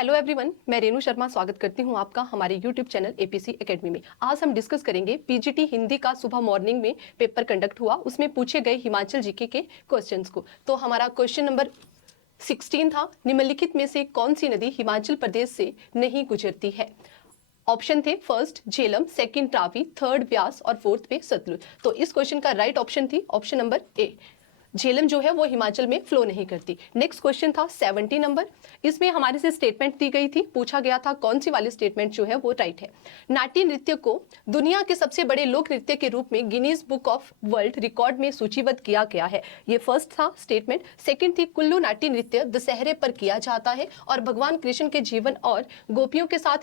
Hello everyone, मैं रेणु शर्मा स्वागत करती हूं आपका हमारे यूट्यूब चैनल एपीसी एकेडमी में। आज हम डिस्कस करेंगे पीजीटी हिंदी का सुबह मॉर्निंग में पेपर कंडक्ट हुआ, उसमें पूछे गए हिमाचल जीके के क्वेश्चंस को। तो हमारा क्वेश्चन नंबर 16 था, निम्नलिखित में से कौन सी नदी हिमाचल प्रदेश से नहीं गुजरती है। ऑप्शन थे first Jhelum, second Ravi, third Beas और फोर्थ पे सतलुज। तो इस क्वेश्चन का राइट ऑप्शन थी ऑप्शन नंबर ए, झेलम जो है वो हिमाचल में फ्लो नहीं करती। नेक्स्ट क्वेश्चन था 70 नंबर, इसमें हमारे से स्टेटमेंट दी गई थी, पूछा गया था कौन सी वाली स्टेटमेंट जो है वो राइट है। नाट्य नृत्य को दुनिया के सबसे बड़े लोक नृत्य के रूप में Guinness book of world record में सूचीबद्ध किया गया है। ये फर्स्ट था स्टेटमेंट। सेकंड थी कुल्लू नाट्य नृत्य दशहरे पर किया जाता है और भगवान कृष्ण के जीवन और गोपियों के साथ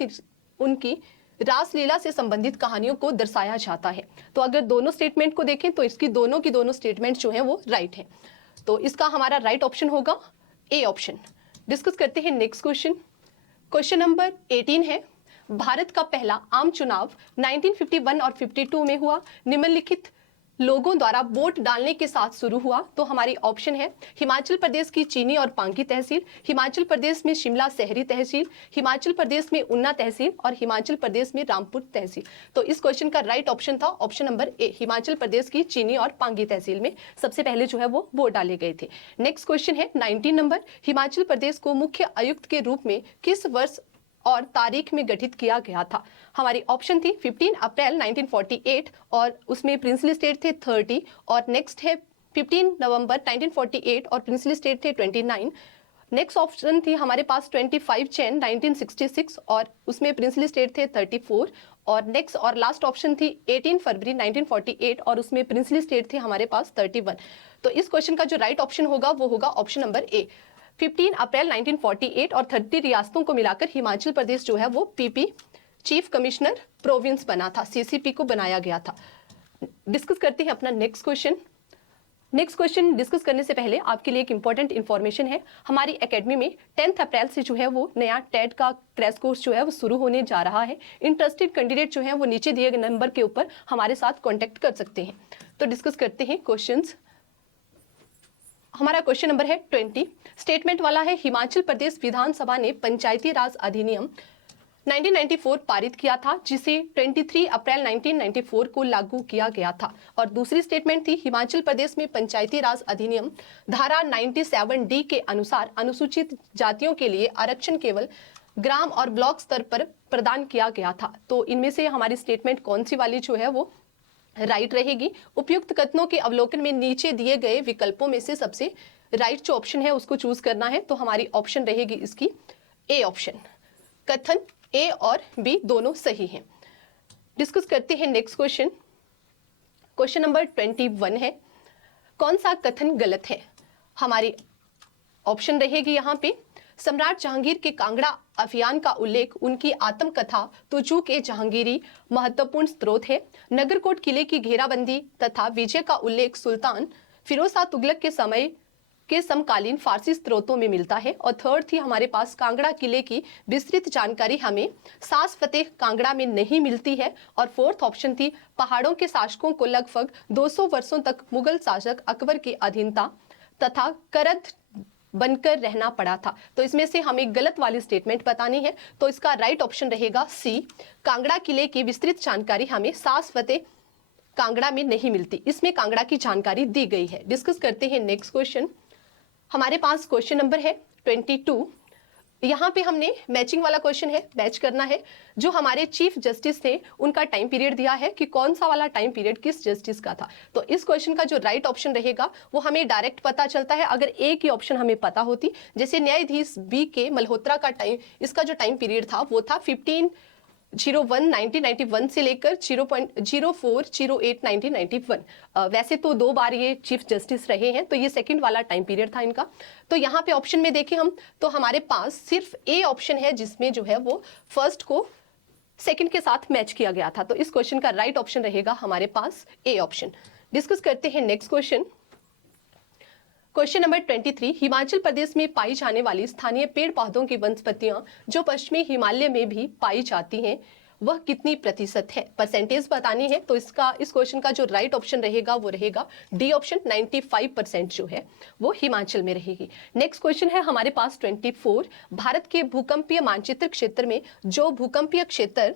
उनकी रासलीला से संबंधित कहानियों को दर्शाया जाता है। तो अगर दोनों स्टेटमेंट को देखें तो इसकी दोनों की दोनों स्टेटमेंट जो है वो राइट है। तो इसका हमारा राइट ऑप्शन होगा ए ऑप्शन। डिस्कस करते हैं नेक्स्ट क्वेश्चन। क्वेश्चन नंबर 18 है, भारत का पहला आम चुनाव 1951 और 52 में हुआ, निम्नलिखित लोगों द्वारा वोट डालने के साथ शुरू हुआ। तो हमारी ऑप्शन है हिमाचल प्रदेश की चीनी और पांगी तहसील, हिमाचल प्रदेश में शिमला शहरी तहसील, हिमाचल प्रदेश में ऊना तहसील और हिमाचल प्रदेश में रामपुर तहसील। तो इस क्वेश्चन का राइट ऑप्शन था ऑप्शन नंबर ए, हिमाचल प्रदेश की चीनी और पांगी तहसील में सबसे पहले जो है वो वोट डाले गए थे। नेक्स्ट क्वेश्चन है 19 नंबर, हिमाचल प्रदेश को मुख्य आयुक्त के रूप में किस वर्ष और तारीख में गठित किया गया था। हमारी ऑप्शन थी 15 अप्रैल 1948 और उसमें प्रिंसली स्टेट थे 30, और नेक्स्ट है 15 नवंबर 1948 और प्रिंसली स्टेट थे 29। नेक्स्ट ऑप्शन थी हमारे पास 25 जैन 1966 और उसमें प्रिंसली स्टेट थे 34, और नेक्स्ट और लास्ट ऑप्शन थी 18 फरवरी 1948 और उसमें प्रिंसली स्टेट थे हमारे पास 31। तो इस क्वेश्चन का जो राइट ऑप्शन होगा वो होगा ऑप्शन नंबर ए, 15 अप्रैल 1948 और 30 रियासतों को मिलाकर हिमाचल प्रदेश जो है वो पीपी चीफ कमिश्नर प्रोविंस बना था, सीसीपी को बनाया गया था। डिस्कस करते हैं अपना next question. Next question discuss करने से पहले आपके लिए एक इंपॉर्टेंट इंफॉर्मेशन है, हमारी एकेडमी में 10 अप्रैल से जो है वो नया टेट का क्रैश कोर्स जो है वो शुरू होने जा रहा है। इंटरेस्टेड कैंडिडेट जो है वो नीचे दिए गए नंबर के ऊपर हमारे साथ कॉन्टेक्ट कर सकते हैं। तो डिस्कस करते हैं क्वेश्चन। हमारा क्वेश्चन नंबर है 20, स्टेटमेंट वाला है, हिमाचल प्रदेश विधानसभा ने पंचायती राज अधिनियम 1994 पारित किया था, जिसे 23 अप्रैल 1994 को लागू किया गया था। और दूसरी स्टेटमेंट थी, हिमाचल प्रदेश में पंचायती राज अधिनियम धारा 97D के अनुसार अनुसूचित जातियों के लिए आरक्षण केवल ग्राम और ब्लॉक स्तर पर प्रदान किया गया था। तो इनमें से हमारी स्टेटमेंट कौन सी वाली जो है वो राइट रहेगी। उपयुक्त कथनों के अवलोकन में नीचे दिए गए विकल्पों में से सबसे राइट जो ऑप्शन है उसको चूज करना है। तो हमारी ऑप्शन रहेगी इसकी ए ऑप्शन, कथन ए और बी दोनों सही हैं। डिस्कस करते हैं नेक्स्ट क्वेश्चन। क्वेश्चन नंबर 21 है, कौन सा कथन गलत है। हमारी ऑप्शन रहेगी यहाँ पे, सम्राट जहांगीर के कांगड़ा अभियान का उल्लेख उनकी आत्मकथा तुजू के जहांगीरी महत्वपूर्ण स्रोत है। नगरकोट किले की घेराबंदी तथा विजय का उल्लेख सुल्तान फिरोज शाह तुगलक के समय के समकालीन फारसी स्रोतों में मिलता है। और थर्ड थी हमारे पास, कांगड़ा किले की विस्तृत जानकारी हमें सास फतेह कांगड़ा में नहीं मिलती है। और फोर्थ ऑप्शन थी, पहाड़ों के शासकों को लगभग 200 वर्षों तक मुगल शासक अकबर की अधीनता तथा करद बनकर रहना पड़ा था। तो इसमें से हमें गलत वाली स्टेटमेंट बतानी है। तो इसका राइट ऑप्शन रहेगा सी, कांगड़ा किले की विस्तृत जानकारी हमें सास फतेह कांगड़ा में नहीं मिलती, इसमें कांगड़ा की जानकारी दी गई है। डिस्कस करते हैं नेक्स्ट क्वेश्चन। हमारे पास क्वेश्चन नंबर है 22, यहाँ पे हमने मैचिंग वाला क्वेश्चन है, मैच करना है। जो हमारे चीफ जस्टिस थे उनका टाइम पीरियड दिया है कि कौन सा वाला टाइम पीरियड किस जस्टिस का था। तो इस क्वेश्चन का जो राइट ऑप्शन रहेगा वो हमें डायरेक्ट पता चलता है अगर ए की ऑप्शन हमें पता होती। जैसे न्यायाधीश बी के मल्होत्रा का टाइम, इसका जो टाइम पीरियड था वो था 15/01/1991 से लेकर 0.04/08/1991। वैसे तो 2 बार ये चीफ जस्टिस रहे हैं, तो ये सेकंड वाला टाइम पीरियड था इनका। तो यहाँ पे ऑप्शन में देखें हम तो हमारे पास सिर्फ ए ऑप्शन है जिसमें जो है वो फर्स्ट को सेकंड के साथ मैच किया गया था। तो इस क्वेश्चन का राइट ऑप्शन रहेगा हमारे पास ए ऑप्शन। डिस्कस करते हैं next question. Question number 23, Himachal Pradesh में पाई जाने वाली स्थानीय पेड़ पौधों की वनस्पतियां जो पश्चिमी हिमालय में भी पाई जाती हैं वह कितनी प्रतिशत है? परसेंटेज बतानी है, तो इस क्वेश्चन का जो राइट ऑप्शन रहेगा वो रहेगा डी ऑप्शन, 95% जो है वो हिमाचल में रहेगी। नेक्स्ट क्वेश्चन है हमारे पास 24, भारत के भूकंपीय मानचित्र क्षेत्र में जो भूकंपीय क्षेत्र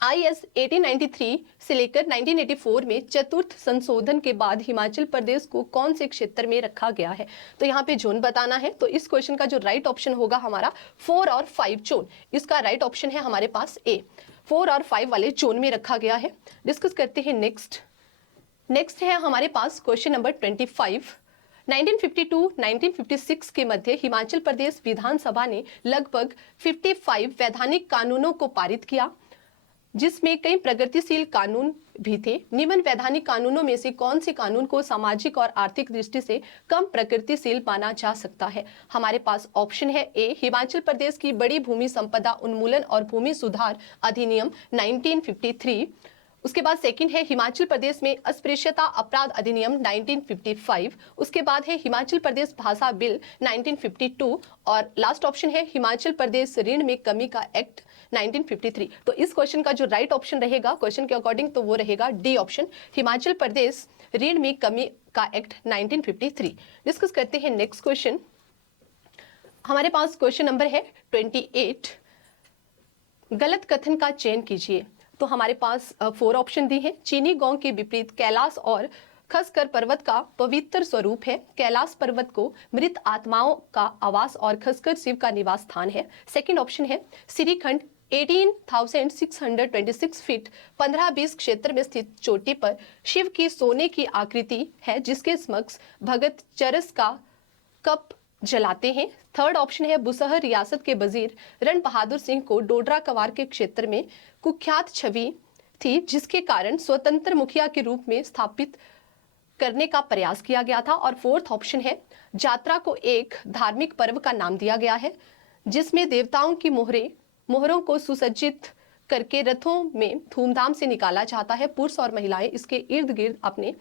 IS 1893 से लेकर 1984 में चतुर्थ संशोधन के बाद हिमाचल प्रदेश को कौन से क्षेत्र में रखा गया है? तो यहाँ पे जोन बताना है, तो इस क्वेश्चन का जो राइट ऑप्शन होगा हमारा 4 और 5 जोन। इसका राइट ऑप्शन है हमारे पास ए, 4 और 5 वाले जोन में रखा गया है। डिस्कस करते हैं नेक्स्ट है हमारे पास क्वेश्चन नंबर 25। 1952-1956 के मध्य हिमाचल प्रदेश विधानसभा ने लगभग 55 वैधानिक कानूनों को पारित किया, जिसमें कई प्रगतिशील कानून भी थे। निम्न वैधानिक कानूनों में से कौन से कानून को सामाजिक और आर्थिक दृष्टि से कम प्रगतिशील माना जा सकता है? हमारे पास ऑप्शन है ए, हिमाचल प्रदेश की बड़ी भूमि संपदा उन्मूलन और भूमि सुधार अधिनियम 1953। उसके बाद सेकंड है हिमाचल प्रदेश में अस्पृश्यता अपराध अधिनियम 1955। उसके बाद है हिमाचल प्रदेश भाषा बिल 1952 और लास्ट ऑप्शन है हिमाचल प्रदेश ऋण में कमी का एक्ट 1953। तो इस क्वेश्चन का जो राइट ऑप्शन रहेगा क्वेश्चन के अकॉर्डिंग तो वो रहेगा डी ऑप्शन, हिमाचल प्रदेश ऋण में कमी का एक्ट 1953। डिस्कस करते हैं नेक्स्ट क्वेश्चन। हमारे पास क्वेश्चन नंबर है 28, गलत कथन का चयन कीजिए। तो हमारे पास 4 ऑप्शन दी हैं। चीनी गौ के विपरीत कैलाश और खसकर पर्वत का पवित्र स्वरूप है। कैलाश पर्वत को मृत आत्माओं का आवास और खसकर शिव का निवास स्थान है। सेकंड ऑप्शन है श्रीखंड 18,626 फीट 15-20 क्षेत्र में स्थित चोटी पर शिव की सोने की आकृति है, जिसके समक्ष भगत चरस का कप जलाते हैं। थर्ड ऑप्शन है बुसहर रियासत के वजीर रण बहादुर सिंह को डोडरा कवार के क्षेत्र में कुख्यात छवि थी, जिसके कारण स्वतंत्र मुखिया के रूप में स्थापित करने का प्रयास किया गया था। और फोर्थ ऑप्शन है यात्रा को एक धार्मिक पर्व का नाम दिया गया है, जिसमें देवताओं की मोहरों को सुसज्जित करके रथों में धूमधाम से निकाला जाता है। पुरुष और महिलाएं इसके इर्द गिर्द अपने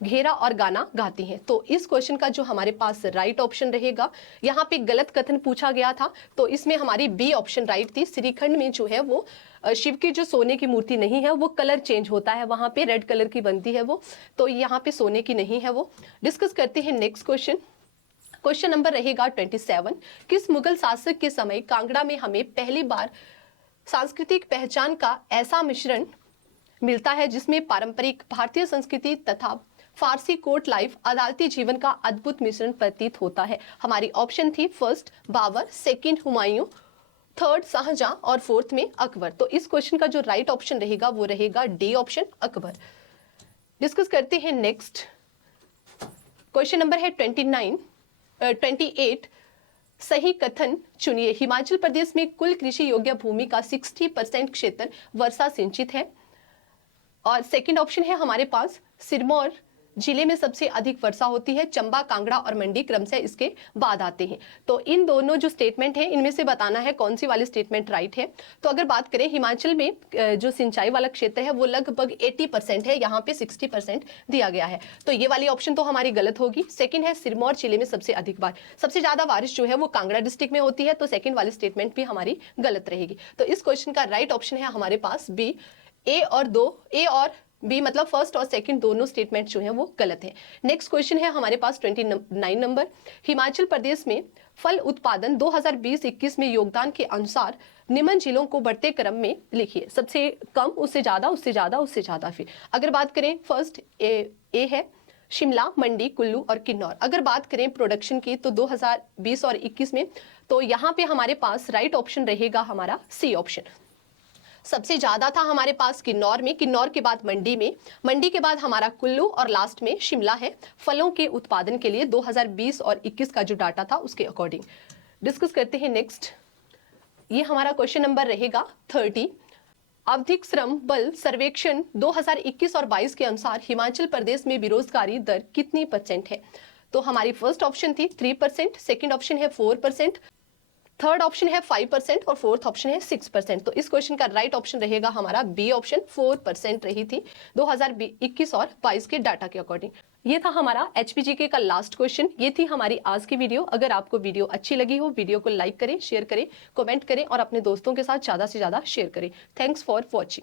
घेरा और गाना गाती हैं। तो इस क्वेश्चन का जो हमारे पास राइट ऑप्शन रहेगा, यहाँ पे गलत कथन पूछा गया था तो इसमें हमारी बी ऑप्शन राइट थी। श्रीखंड में जो है वो शिव की जो सोने की मूर्ति नहीं है वो कलर चेंज होता है, वहां पे रेड कलर की बनती है वो, तो यहाँ पे सोने की नहीं है वो। डिस्कस करते हैं नेक्स्ट क्वेश्चन। क्वेश्चन नंबर रहेगा 27, किस मुगल शासक के समय कांगड़ा में हमें पहली बार सांस्कृतिक पहचान का ऐसा मिश्रण मिलता है जिसमें पारंपरिक भारतीय संस्कृति तथा फारसी कोर्ट लाइफ अदालती जीवन का अद्भुत मिश्रण प्रतीत होता है? हमारी ऑप्शन थी first Babar, second Humayun, third Shah Jahan और फोर्थ में अकबर। तो इस क्वेश्चन का जो राइट ऑप्शन रहेगा वो रहेगा डी ऑप्शन, अकबर। डिस्कस करते हैं नेक्स्ट क्वेश्चन नंबर है 28, सही कथन चुनिए। हिमाचल प्रदेश में कुल कृषि योग्य भूमि का 60% क्षेत्र वर्षा सिंचित है। और सेकंड ऑप्शन है हमारे पास सिरमौर जिले में सबसे अधिक वर्षा होती है, चंबा, कांगड़ा और मंडी क्रमशः इसके बाद आते हैं। तो इन दोनों जो स्टेटमेंट है इनमें से बताना है कौन सी वाली स्टेटमेंट राइट है। तो अगर बात करें हिमाचल में जो सिंचाई वाला क्षेत्र है वो लगभग 80% है, यहाँ पे 60% दिया गया है, तो ये वाली ऑप्शन तो हमारी गलत होगी। सेकंड है सिरमौर जिले में सबसे ज्यादा बारिश जो है वो कांगड़ा डिस्ट्रिक्ट में होती है, तो सेकंड वाली स्टेटमेंट भी हमारी गलत रहेगी। तो इस क्वेश्चन का राइट ऑप्शन है हमारे पास बी, ए और बी मतलब फर्स्ट और सेकंड दोनों स्टेटमेंट जो है वो गलत है। नेक्स्ट क्वेश्चन है हमारे पास 29 नंबर, हिमाचल प्रदेश में फल उत्पादन 2020-21 में योगदान के अनुसार निम्न जिलों को बढ़ते क्रम में लिखिए। सबसे कम, उससे ज्यादा, उससे ज्यादा, उससे ज्यादा। फिर अगर बात करें फर्स्ट ए है शिमला, मंडी, कुल्लू और किन्नौर। अगर बात करें प्रोडक्शन की तो 2020 और 21 में, तो यहाँ पे हमारे पास राइट ऑप्शन रहेगा हमारा सी ऑप्शन। सबसे ज्यादा था हमारे पास किन्नौर में, किन्नौर के बाद मंडी में, मंडी के बाद हमारा कुल्लू और लास्ट में शिमला है फलों के उत्पादन के लिए 2020 और 21 का जो डाटा था उसके अकॉर्डिंग। डिस्कस करते हैं नेक्स्ट। ये हमारा क्वेश्चन नंबर रहेगा 30, आवधिक श्रम बल सर्वेक्षण 2021 और 22 के अनुसार हिमाचल प्रदेश में बेरोजगारी दर कितनी % है? तो हमारी फर्स्ट ऑप्शन थी 3%, सेकेंड ऑप्शन है 4%, थर्ड ऑप्शन है 5% और फोर्थ ऑप्शन है 6%। तो इस क्वेश्चन का राइट ऑप्शन रहेगा हमारा बी ऑप्शन, 4% रही थी 2021 और 22 के डाटा के अकॉर्डिंग। ये था हमारा HPGK का लास्ट क्वेश्चन। ये थी हमारी आज की वीडियो। अगर आपको वीडियो अच्छी लगी हो, वीडियो को लाइक करें, शेयर करें, कमेंट करें और अपने दोस्तों के साथ ज्यादा से ज्यादा शेयर करें। Thanks for watching.